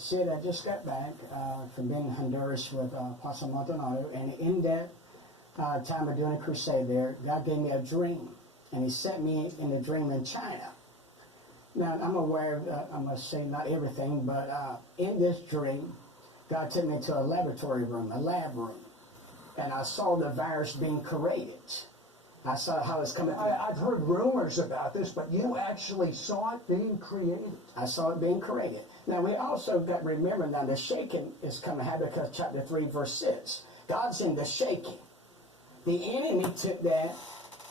Sid, I just got back from being in Honduras with Apostle Maldonado, and in that time of doing a crusade there, God gave me a dream, and He sent me in a dream in China. Now, I'm aware of, I must say, not everything, but in this dream, God took me to a laboratory room, a lab room, and I saw the virus being created. I saw how it's coming. I've heard rumors about this, but you actually saw it being created. I saw it being created. Now, we also got to remember now the shaking is coming. Habakkuk chapter 3, verse 6. God's in the shaking. The enemy took that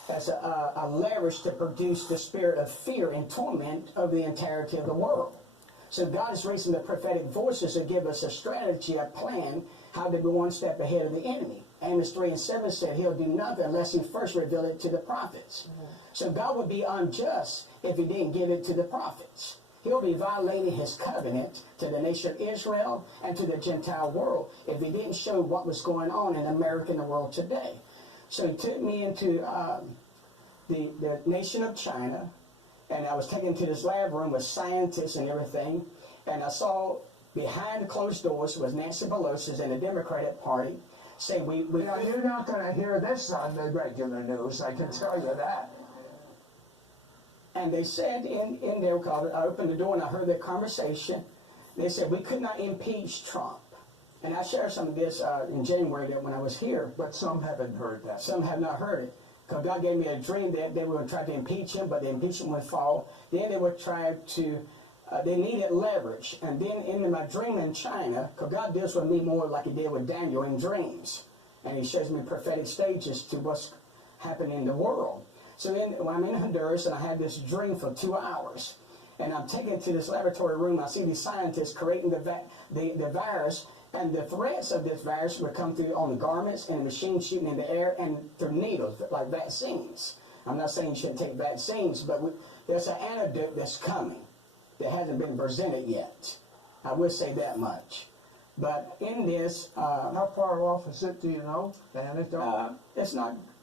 as a leverage to produce the spirit of fear and torment of the entirety of the world. So God is raising the prophetic voices to give us a strategy, a plan, how to be one step ahead of the enemy. Amos 3 and 7 said He'll do nothing unless He first reveal it to the prophets. So God would be unjust if He didn't give it to the prophets. He'll be violating His covenant to the nation of Israel and to the Gentile world if He didn't show what was going on in America and the world today. So He took me into the nation of China, and I was taken to this lab room with scientists and everything, and I saw behind the closed doors was Nancy Pelosi and the Democratic Party say Now, you're not going to hear this on the regular news, I can tell you that. And they said in there, I opened the door and I heard their conversation. They said we could not impeach Trump. And I shared some of this in January when I was here. But some haven't heard that. Some have not heard it. Because God gave me a dream that they were going to try to impeach him, but the impeachment would fall. Then they would try to, they needed leverage. And then in my dream in China, because God deals with me more like He did with Daniel in dreams. And He shows me prophetic stages to what's happening in the world. So then when I'm in Honduras and I had this dream for 2 hours, and I'm taken to this laboratory room, I see these scientists creating the virus, and the threats of this virus would come through on the garments and the machines shooting in the air and through needles, like vaccines. I'm not saying you shouldn't take vaccines, but there's an antidote that's coming that hasn't been presented yet. I will say that much. But in this... how far off is it, do you know, the antidote?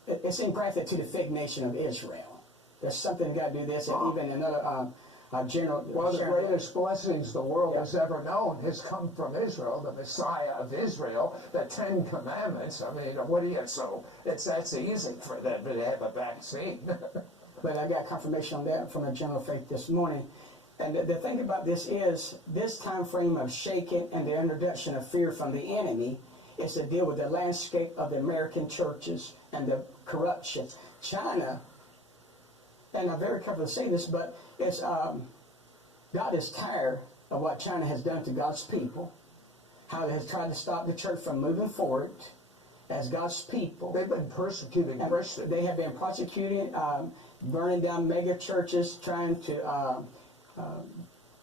It's engrafted to the fig nation of Israel. There's something got to do this, and even another... Well, the greatest blessings the world has ever known has come from Israel, the Messiah of Israel, the 10 Commandments. I mean, what do you, so that's easy for them to have a vaccine. But I got confirmation on that from a general faith this morning. And the thing about this is, this time frame of shaking and the introduction of fear from the enemy is to deal with the landscape of the American churches and the corruption. China, and I'm very careful to say this, but it's God is tired of what China has done to God's people, how it has tried to stop the church from moving forward as God's people. They've been persecuting Christians. They have been prosecuting, burning down mega churches, trying to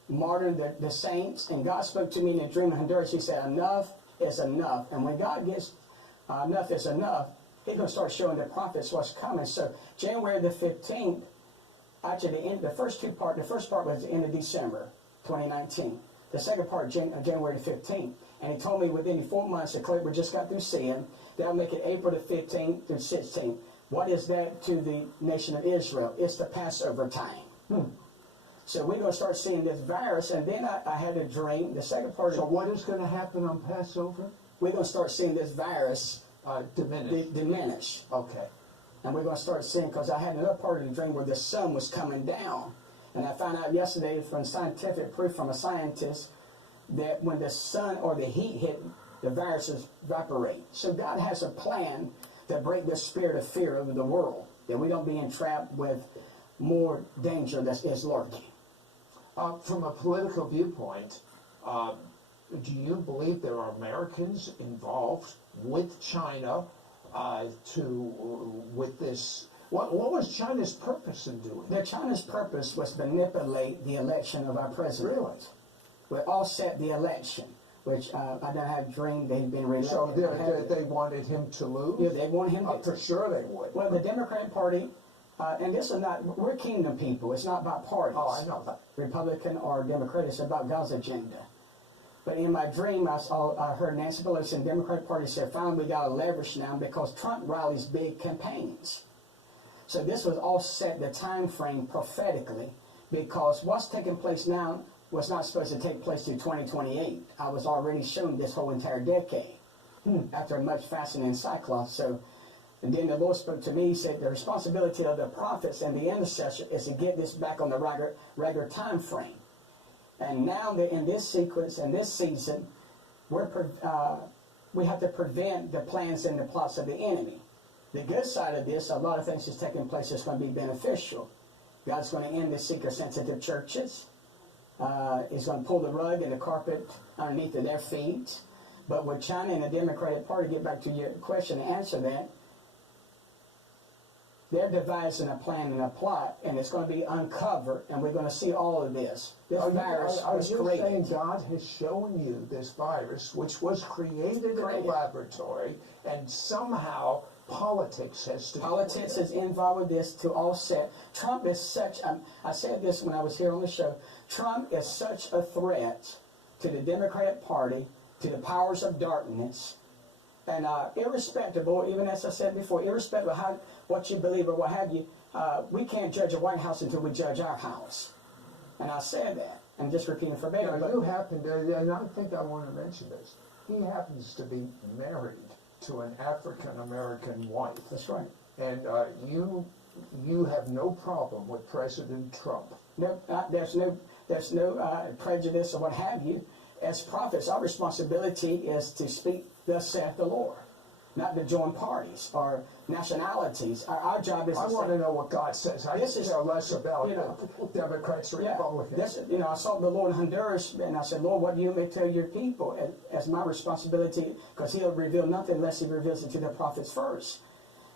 martyr the saints. And God spoke to me in a dream in Honduras. He said, enough is enough. And when God gets enough is enough, He's going to start showing the prophets what's coming. So January the 15th, actually, the first part was the end of December 2019. The second part, January the 15th. And He told me within 4 months, the clerk we just got through seeing, they'll make it April the 15th through 16th. What is that to the nation of Israel? It's the Passover time. So we're going to start seeing this virus. And then I had a dream. The second part. So what is going to happen on Passover? We're going to start seeing this virus diminish. Okay. And we're going to start seeing, because I had another part of the dream where the sun was coming down. And I found out yesterday from scientific proof from a scientist that when the sun or the heat hit, the viruses evaporate. So God has a plan to break the spirit of fear over the world, that we don't be entrapped with more danger that is lurking. From a political viewpoint, do you believe there are Americans involved with China with this? What was China's purpose in doing it? China's purpose was to manipulate the election of our president. Really? We offset the election, which I don't have dreamed they've been reelected. So they wanted him to lose? Yeah, they want him to. For sure they would. Well, the Democratic Party, and this is not, we're kingdom people. It's not about parties. Oh, I know that. Republican or Democrat. It's about God's agenda. But in my dream, I heard Nancy Pelosi and the Democratic Party said, finally we got a leverage now because Trump rallies big campaigns. So this was all set the time frame prophetically, because what's taking place now, was not supposed to take place through 2028. I was already shown this whole entire decade after much fasting and sackcloth. So, and then the Lord spoke to me. He said the responsibility of the prophets and the intercessor is to get this back on the regular time frame. And now that in this sequence and this season, we have to prevent the plans and the plots of the enemy. The good side of this, a lot of things is taking place that's going to be beneficial. God's going to end the seeker-sensitive churches. He's going to pull the rug and the carpet underneath of their feet. But with China and the Democratic Party, get back to your question and answer that, they're devising a plan and a plot, and it's going to be uncovered, and we're going to see all of this. This virus was created. Are you saying God has shown you this virus, which was created in a laboratory, and somehow politics has to Politics is involved with this to offset. Trump is such, I said this when I was here on the show, Trump is such a threat to the Democratic Party, to the powers of darkness, and irrespective, even as I said before, irrespective of what you believe or what have you, we can't judge a White House until we judge our house. And I said that, and just repeating verbatim. Now, you happen to, and I think I want to mention this, he happens to be married to an African-American wife. That's right. And you have no problem with President Trump. No, there's no prejudice or what have you. As prophets, our responsibility is to speak, thus saith the Lord, not to join parties or nationalities. Our job is. I want to know what God says. I This is care less about Democrats or Republicans. I saw the Lord in Honduras, and I said, Lord, what do you may tell your people as my responsibility? Because He'll reveal nothing unless He reveals it to the prophets first.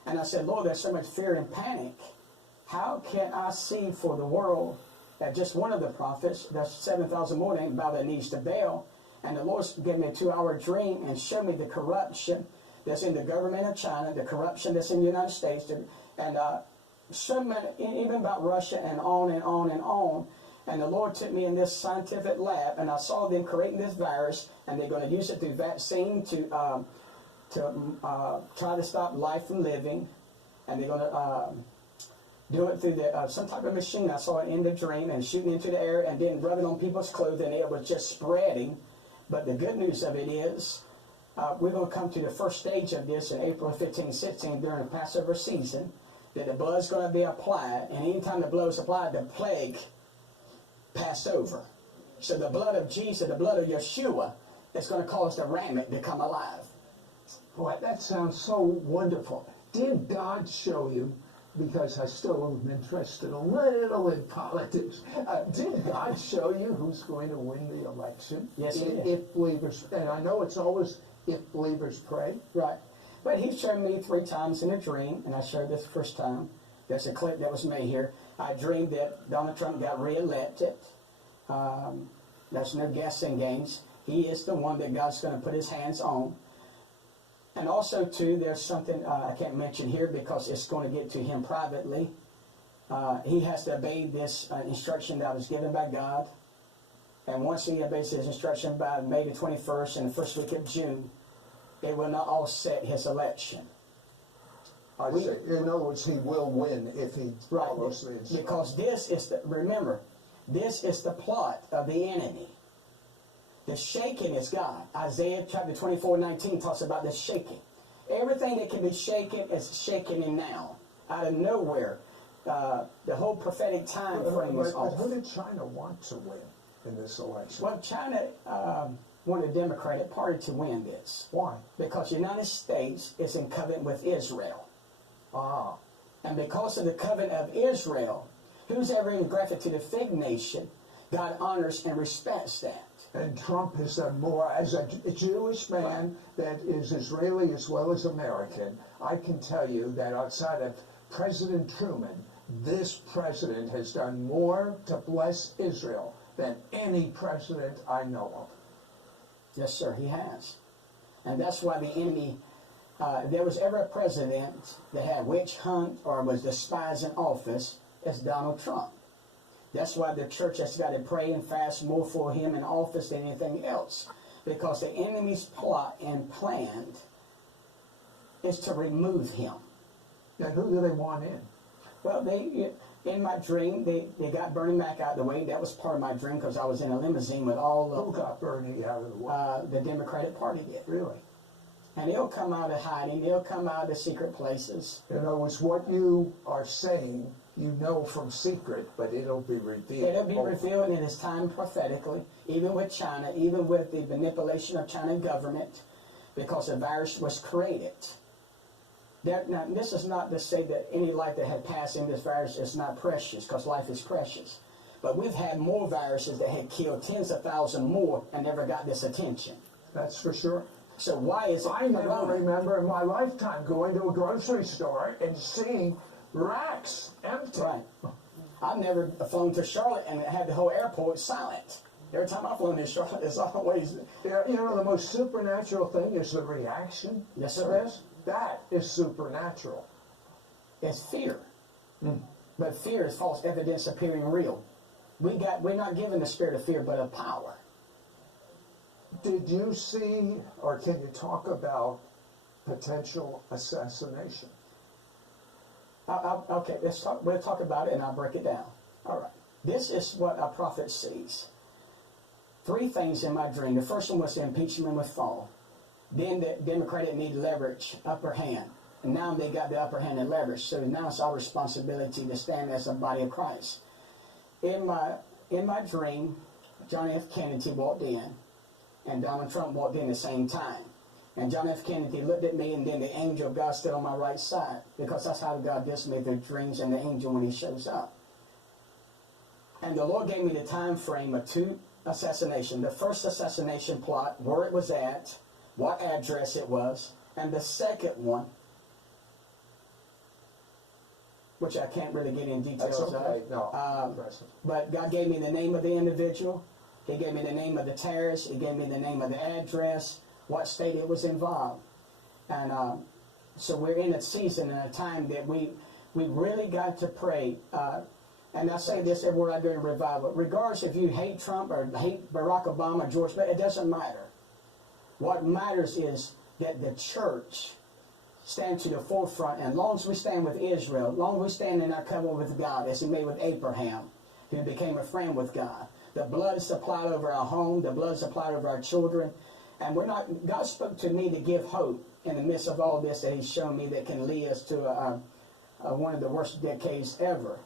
And I said, Lord, there's so much fear and panic. How can I see for the world that just one of the prophets, there's 7,000 more that ain't bow their knees to Baal? And the Lord gave me a 2-hour dream and showed me the corruption that's in the government of China, the corruption that's in the United States, and so many, even about Russia, and on and on and on. And the Lord took me in this scientific lab, and I saw them creating this virus, and they're going to use it through vaccine to try to stop life from living, and they're going to do it through some type of machine. I saw it in the dream, and shooting into the air, and then rubbing on people's clothing. It was just spreading. But the good news of it is, we're going to come to the first stage of this in April 15, 16 during the Passover season, that the blood's going to be applied, and anytime the blood is applied, the plague passed over. So the blood of Jesus, the blood of Yeshua, is going to cause the remnant to come alive. Boy, that sounds so wonderful. Did God show you, because I still am interested a little in politics, did God show you who's going to win the election? Yes, He did. If believers, and I know it's always if believers pray. Right. But He showed me 3 times in a dream, and I showed this the first time. There's a clip that was made here. I dreamed that Donald Trump got reelected. There's no guessing games. He is the one that God's going to put His hands on. And also, too, there's something I can't mention here because it's going to get to him privately. He has to obey this instruction that was given by God. And once he obeys his instruction by May the 21st and the first week of June, it will not offset his election. I say, in other words, he will win if he follows the instruction. Because this is remember, this is the plot of the enemy. The shaking is God. Isaiah chapter 24:19 talks about this shaking. Everything that can be shaken is shaken in now. Out of nowhere. The whole prophetic time frame is off. But who did China want to win in this election? Well, China wanted the Democratic Party to win this. Why? Because the United States is in covenant with Israel. Ah. And because of the covenant of Israel, who's ever engrafted to the fig nation, God honors and respects that. And Trump has done more. As a Jewish man that is Israeli as well as American, I can tell you that outside of President Truman, this president has done more to bless Israel than any president I know of. Yes, sir, he has. And that's why the enemy, if there was ever a president that had witch hunt or was despised in office, it's Donald Trump. That's why the church has got to pray and fast more for him in office than anything else. Because the enemy's plot and plan is to remove him. And who do they want in? Well, in my dream, they got Bernie Mac out of the way. That was part of my dream because I was in a limousine with all Who got Bernie out of the way? the Democratic Party did. Really? And they'll come out of hiding. They'll come out of the secret places. In other words, what you are saying, you know from secret, but it'll be revealed. It'll be revealed in His time prophetically, even with China, even with the manipulation of China government, because the virus was created. Now, this is not to say that any life that had passed in this virus is not precious, because life is precious. But we've had more viruses that had killed tens of thousands more and never got this attention. That's for sure. So why is it I never corona? remember in my lifetime going to a grocery store and seeing racks empty. Right. I've never flown to Charlotte and had the whole airport silent. Every time I've flown to Charlotte, it's always... You know, the most supernatural thing is the reaction Yes, to sir. this. That is supernatural. It's fear. But fear is false evidence appearing real. We're not given the spirit of fear, but of power. Did you see, or can you talk about potential assassination? Okay, we'll talk about it and I'll break it down. All right. This is what a prophet sees. 3 things in my dream. The first one was the impeachment with fall. Then the Democratic need leverage, upper hand. And now they got the upper hand and leverage. So now it's our responsibility to stand as a body of Christ. In my dream, John F. Kennedy walked in, and Donald Trump walked in at the same time. And John F. Kennedy looked at me, and then the angel of God stood on my right side, because that's how God does me through dreams and the angel when He shows up. And the Lord gave me the time frame of 2 assassinations. The first assassination plot, where it was at, what address it was, and the second one, which I can't really get in details That's okay. of. No. But God gave me the name of the individual. He gave me the name of the terrorist. He gave me the name of the address, what state it was involved. And so we're in a season and a time that we really got to pray. And I say this everywhere I go in revival. Regardless if you hate Trump or hate Barack Obama, George Bush, it doesn't matter. What matters is that the church stand to the forefront, and as long as we stand with Israel, as long as we stand in our covenant with God, as He made with Abraham, who became a friend with God. The blood is applied over our home, the blood is applied over our children, and God spoke to me to give hope in the midst of all this that He's shown me that can lead us to one of the worst decades ever.